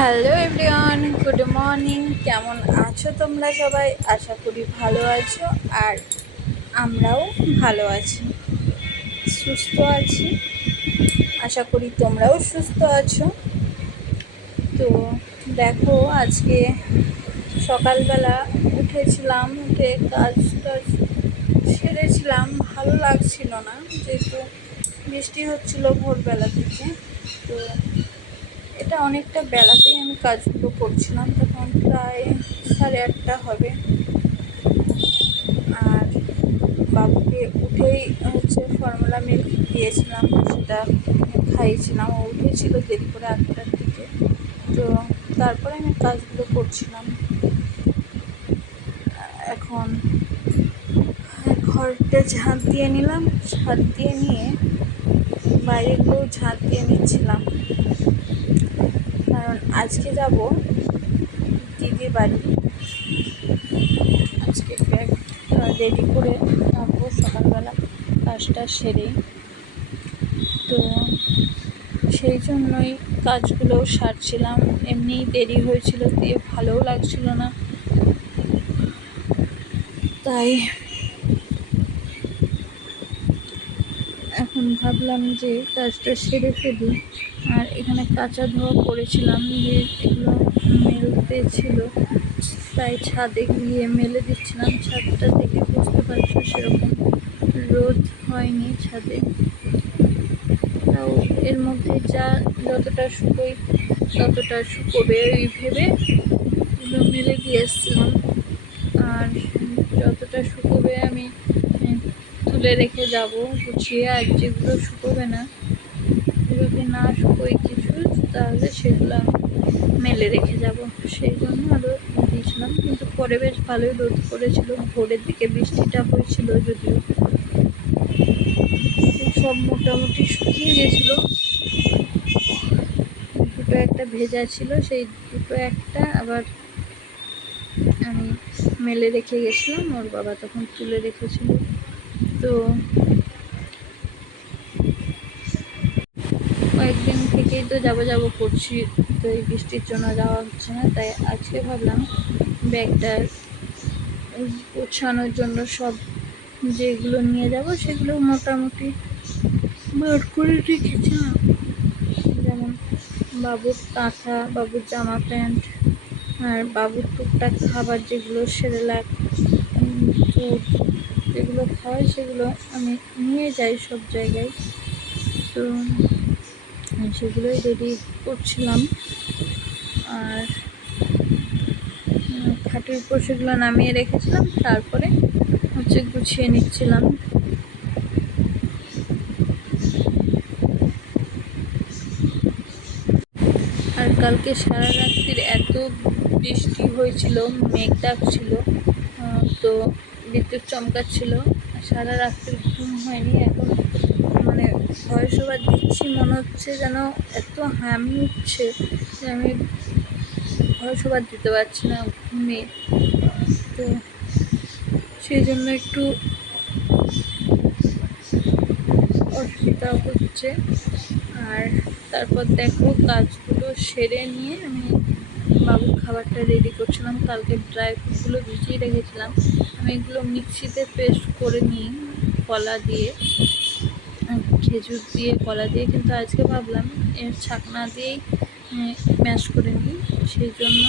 Hello everyone, good morning. কেমন আছো তোমরা সবাই? আশা করি ভালো আছো আর আমরাও ভালো আছি, সুস্থ আছি। আশা করি তোমরাও সুস্থ আছো। তো দেখো, আজকে সকালবেলা উঠেছিলাম, উঠে কাজ টাজ সেরেছিলাম, ভালো লাগছিল না, যেহেতু বৃষ্টি হচ্ছিল ভোরবেলা থেকে। তো এটা অনেকটা বেলাতেই আমি কাজগুলো করছিলাম, তখন প্রায় সাড়ে আটটা হবে। আর বাবুকে উঠেই হচ্ছে ফর্মুলা মিল্ক দিয়েছিলাম, সেটা খাইয়েছিলাম। ও উঠেছিল দেরি করে আটটার দিকে। তো তারপরে আমি কাজগুলো করছিলাম। এখন ঘরটা ঝাঁট দিয়ে নিলাম। ঝাঁট দিয়ে নিয়ে বাইরেগুলো ঝাঁট দিয়ে নিচ্ছিলাম। কারণ আজকে যাব দিদির বাড়ি। আজকে ব্যাগ রেডি করে থাকব সকালবেলা। কাজটা সেরে তো সেই জন্যই কাজগুলো সারছিলাম। এমনিই দেরি হয়েছিল, দিয়ে ভালোও লাগছিল না। তাই এখন ভাবলাম যে কাজটা সেরে ফেলি। আর এখানে কাঁচা ধোয়া করেছিলাম যে এগুলো মেলতে ছিল। তাই ছাদে গিয়ে মেলে দিচ্ছিলাম। ছাদটা দেখে বুঝতে পারছ সেরকম রোদ হয়নি ছাদে। তাও এর মধ্যে যা যতটা শুকোই ততটা শুকোবে ওই ভেবে এগুলো মেলে দিয়ে আর যতটা শুকোবে আমি তুলে রেখে যাব, গুছিয়ে, আর যেগুলো শুকোবে না যদি না শুকোই কিছু, তাহলে সেগুলো মেলে রেখে যাব। সেই জন্য আরও দিয়েছিলাম, কিন্তু পরে বেশ ভালোই রোদ করেছিল ভোরের দিকে বৃষ্টিটা হয়েছিল যদিও। সব মোটামুটি শুকিয়ে গেছিল। দুটো একটা ভেজা ছিল, সেই দুটো একটা আবার আমি মেলে রেখে গেছিলাম, ওর বাবা তখন তুলে রেখেছিল। তো কয়েকদিন থেকেই তো যাব যাব করছি, তো এই বৃষ্টির জন্য যাওয়া হচ্ছে না, তাই আজকে ভাবলাম ব্যাগটা গোছানোর জন্য সব যেগুলো নিয়ে যাব সেগুলো মোটামুটি বার করে রেখেছিলাম। যেমন বাবুর কাঁথা, বাবুর জামা প্যান্ট, আর বাবুর টুকটাক খাবার যেগুলো সেরেলাক দুধ যেগুলো খাওয়াই সেগুলো আমি নিয়ে যাই সব জায়গায়। তো সেগুলোই রেডি করছিলাম। আর খাটের উপর সেগুলো নামিয়ে রেখেছিলাম, তারপরে হচ্ছে গুছিয়ে নিচ্ছিলাম। আর কালকে সারা রাত্রির এত বৃষ্টি হয়েছিল, মেঘ ডাকছিল তো বিদ্যুৎ চমকাচ্ছিল। সারা রাত্রি ঘুম হয়নি। এখন মানে ভয়েস ওভার দিচ্ছি। মনে হচ্ছে যেন এত হামি উঠছে যে আমি ভয়েস দিতে পারছি না ঘুমে। তো সেই জন্য একটু অসুবিধা হচ্ছে। আর তারপর দেখো কাজগুলো সেরে নিয়ে আমি বাবুর খাবারটা রেডি করছিলাম, কালকে ড্রাই ফ্রুটগুলো ভিজিয়ে রেখেছিলাম। আমি এগুলো মিক্সিতে পেস্ট করে নিই, কলা দিয়ে। খেজুর দিয়ে, কলা দিয়ে, কিন্তু আজকে ভাবলাম এর ছাকনা দিয়েই ম্যাশ করে নিই। সেই জন্য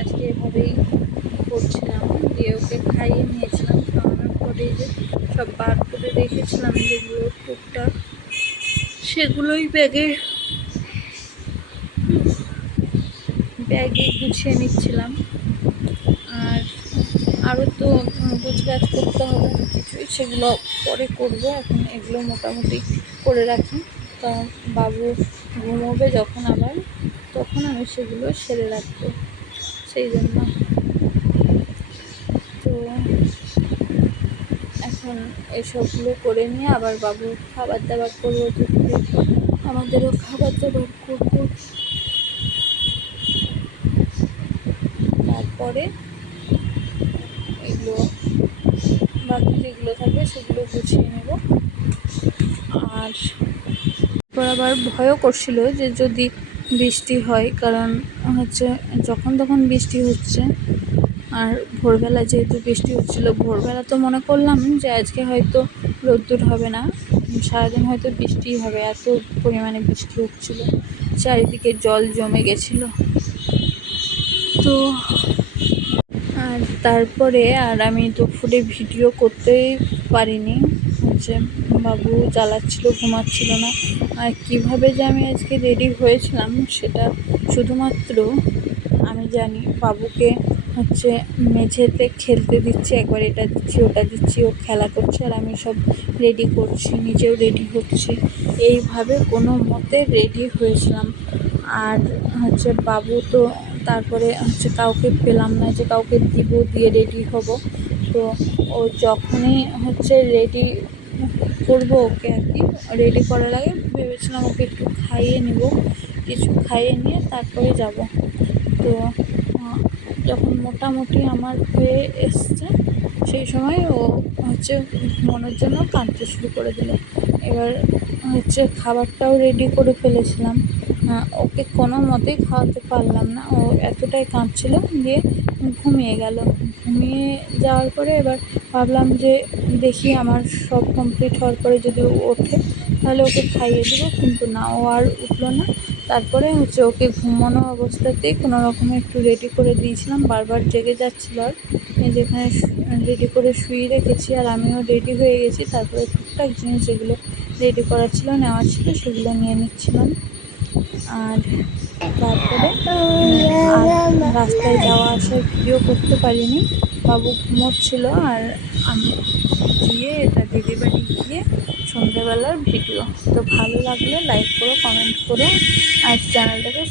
আজকে এভাবেই করছিলাম। দিয়ে ওকে খাইয়ে নিয়েছিলাম, খাওয়ানোর পরে যে সব বার করে রেখেছিলাম যেগুলো টুকটাক, সেগুলোই ব্যাগে ব্যাগে গুছিয়ে নিচ্ছিলাম। আর আরও তো গাছ করতে হবে কিছুই, সেগুলো পরে করব। এখন এগুলো মোটামুটি করে রাখি। কারণ বাবু ঘুমোবে যখন আবার, তখন আমি সেগুলো সেরে রাখব। সেই জন্য। তো এখন এসবগুলো করে নিয়ে আবার বাবু খাবার দাবার করব আমাদেরও খাবার দাবার করব। তারপরে এগুলো বাকি যেগুলো থাকবে সেগুলো গুছিয়ে নেব। আর তারপর আবার ভয়ও করছিল যে যদি বৃষ্টি হয়, কারণ হচ্ছে যখন তখন বৃষ্টি হচ্ছে আর ভোরবেলা যেহেতু বৃষ্টি হচ্ছিল, ভোরবেলা তো মনে করলাম যে আজকে হয়তো রোদ্দুর হবে না, সারাদিন হয়তো বৃষ্টিই হবে, এত পরিমাণে বৃষ্টি হচ্ছিল, চারিদিকে জল জমে গেছিল। তো আর তারপরে আর আমি তো দুপুরে ভিডিও করতেই পারিনি। হচ্ছে বাবু জ্বালাচ্ছিল, ঘুমাচ্ছিল না। আর কীভাবে যে আমি আজকে রেডি হয়েছিলাম সেটা শুধুমাত্র আমি জানি। বাবুকে হচ্ছে মেঝেতে খেলতে দিচ্ছি, একবার এটা দিচ্ছি, ওটা দিচ্ছি, ও খেলা করছে আর আমি সব রেডি করছি, নিজেও রেডি হচ্ছি। এইভাবে কোনো মতে রেডি হয়েছিলাম। আর হচ্ছে বাবু তো তারপরে হচ্ছে কাউকে পেলাম না, যে কাউকে দিব, দিয়ে রেডি হব। তো ও যখনই হচ্ছে রেডি করব ওকে আর কি রেডি করার আগে ভেবেছিলাম ওকে একটু খাইয়ে নেব, কিছু খাইয়ে নিয়ে তারপরে যাব। তো যখন মোটামুটি আমার হয়ে এসছে, সেই সময় ও হচ্ছে ঘুমানোর জন্য কাঁদতে শুরু করে দিল। এবার হচ্ছে খাবারটাও রেডি করে ফেলেছিলাম। ওকে কোনো মতেই খাওয়াতে পারলাম না। ও এতটাই কাঁদছিল দিয়ে ঘুমিয়ে গেল। ঘুমিয়ে যাওয়ার পরে এবার ভাবলাম যে দেখি আমার সব কমপ্লিট হওয়ার পরে যদি ও ওঠে, তাহলে ওকে খাইয়ে দেবো। কিন্তু না, ও আর উঠল না। তারপরে হচ্ছে ওকে ঘুমানো অবস্থাতেই কোনো রকমে একটু রেডি করে দিয়েছিলাম। বারবার জেগে যাচ্ছিল আর। যেখানে রেডি করে শুয়ে রেখেছি আর আমিও রেডি হয়ে গেছি। তারপরে টুকটাক জিনিস যেগুলো রেডি করার ছিল, নেওয়ার ছিল, সেগুলো নিয়ে নিচ্ছিলাম। আর তারপরে রাস্তায় যাওয়া আসার ভিডিও করতে পারিনি। বাবু ঘুমোচ্ছিল আর আমি গিয়ে এটা দিদি বাড়ি গিয়ে সন্ধ্যেবেলার ভিডিও তো ভালো লাগলে লাইক করো কমেন্ট করো, আর চ্যানেলটাকে